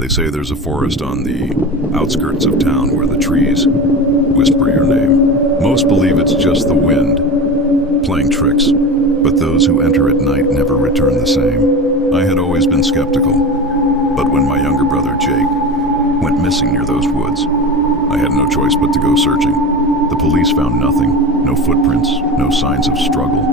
They say there's a forest on the outskirts of town where the trees whisper your name. Most believe it's just the wind playing tricks, but those who enter at night never return the same. I had always been skeptical, but when my younger brother Jake went missing near those woods, I had no choice but to go searching. The police found nothing, no footprints, no signs of struggle.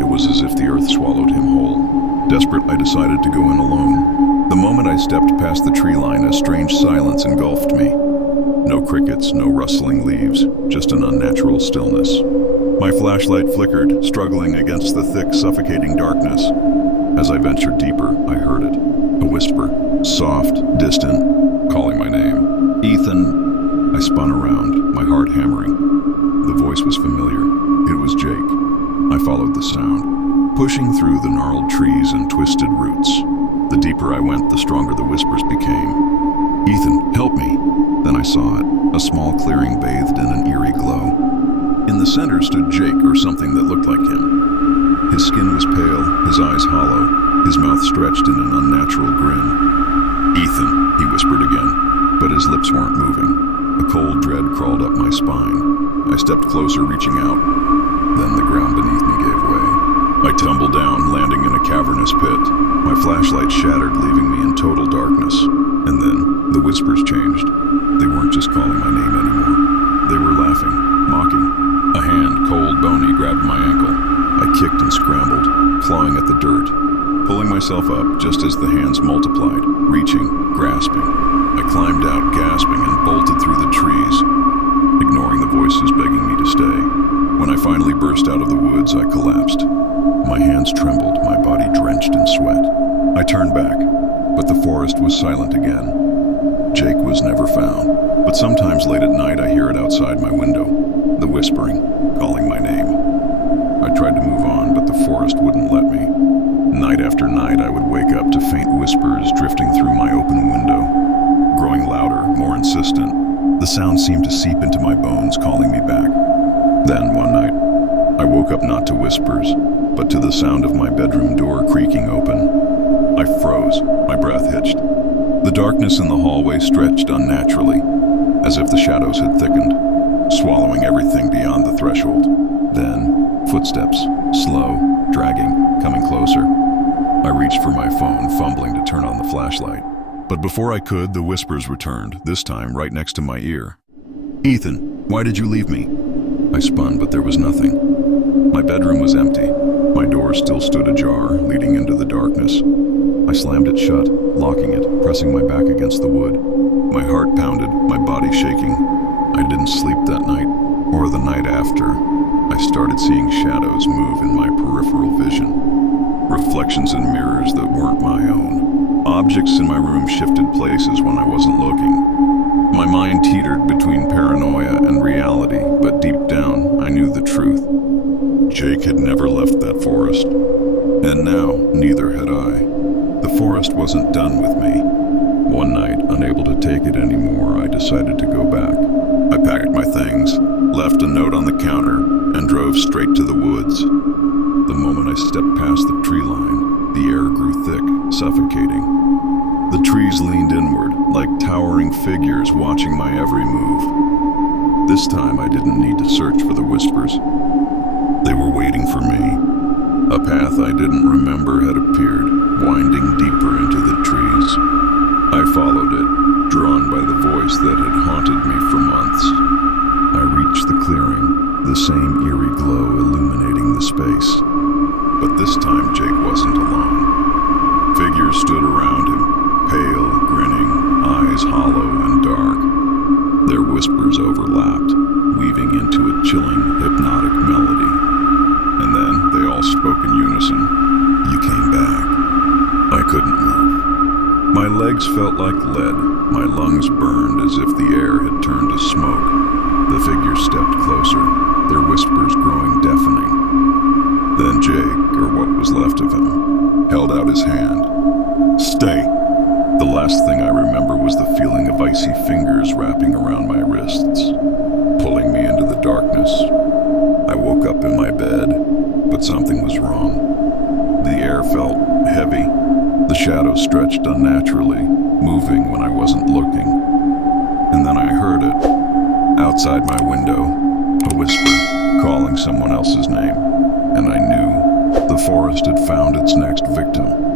It was as if the earth swallowed him whole. Desperate, I decided to go in alone. The moment I stepped past the tree line, a strange silence engulfed me. No crickets, no rustling leaves, just an unnatural stillness. My flashlight flickered, struggling against the thick, suffocating darkness. As I ventured deeper, I heard it. A whisper, soft, distant, calling my name. Ethan. I spun around, my heart hammering. The voice was familiar. It was Jake. I followed the sound, pushing through the gnarled trees and twisted roots. The deeper I went, the stronger the whispers became. Ethan, help me! Then I saw it, a small clearing bathed in an eerie glow. In the center stood Jake, or something that looked like him. His skin was pale, his eyes hollow, his mouth stretched in an unnatural grin. Ethan, he whispered again, but his lips weren't moving. A cold dread crawled up my spine. I stepped closer, reaching out. Then the ground beneath me gave way. I tumbled down, landing in a cavernous pit. My flashlight shattered, leaving me in total darkness. And then, the whispers changed. They weren't just calling my name anymore. They were laughing, mocking. A hand, cold, bony, grabbed my ankle. I kicked and scrambled, clawing at the dirt, pulling myself up just as the hands multiplied, reaching, grasping. I climbed out, gasping, and bolted through the trees, ignoring the voices begging me to stay. When I finally burst out of the woods, I collapsed. My hands trembled, my body drenched in sweat. I turned back, but the forest was silent again. Jake was never found, but sometimes late at night I hear it outside my window, the whispering, calling my name. I tried to move on, but the forest wouldn't let me. Night after night I would wake up to faint whispers drifting through my open window, growing louder, more insistent. The sound seemed to seep into my bones, calling me back. Then, one night, I woke up not to whispers, but to the sound of my bedroom door creaking open. I froze, my breath hitched. The darkness in the hallway stretched unnaturally, as if the shadows had thickened, swallowing everything beyond the threshold. Then, footsteps, slow, dragging, coming closer. I reached for my phone, fumbling to turn on the flashlight. But before I could, the whispers returned, this time right next to my ear. Ethan, why did you leave me? I spun, but there was nothing. My bedroom was empty. My door still stood ajar, leading into the darkness. I slammed it shut, locking it, pressing my back against the wood. My heart pounded, my body shaking. I didn't sleep that night, or the night after. I started seeing shadows move in my peripheral vision. Reflections in mirrors that weren't my own. Objects in my room shifted places when I wasn't looking. My mind teetered between paranoia and reality, but deep down, I knew the truth. Jake had never left that forest, and now neither had I. The forest wasn't done with me. One night, unable to take it anymore, I decided to go back. I packed my things, left a note on the counter, and drove straight to the woods. The moment I stepped past the tree line, the air grew thick, suffocating. The trees leaned inward, like towering figures watching my every move. This time I didn't need to search for the whispers. They were waiting for me. A path I didn't remember had appeared, winding deeper into the trees. I followed it, drawn by the voice that had haunted me for months. I reached the clearing, the same eerie glow illuminating the space. But this time Jake wasn't alone. Figures stood around him, pale, grinning, eyes hollow and dark. Their whispers overlapped, weaving into a chilling, hypnotic melody. And then they all spoke in unison. You came back. I couldn't move. My legs felt like lead. My lungs burned as if the air had turned to smoke. The figures stepped closer, their whispers growing deafening. Then Jake, or what was left of him, held out his hand. Stay. The last thing I remember was the feeling of icy fingers wrapping around my wrists, pulling me into the darkness. I woke up in my bed, but something was wrong. The air felt heavy. The shadows stretched unnaturally, moving when I wasn't looking. And then I heard it, outside my window, a whisper, calling someone else's name. And I knew the forest had found its next victim.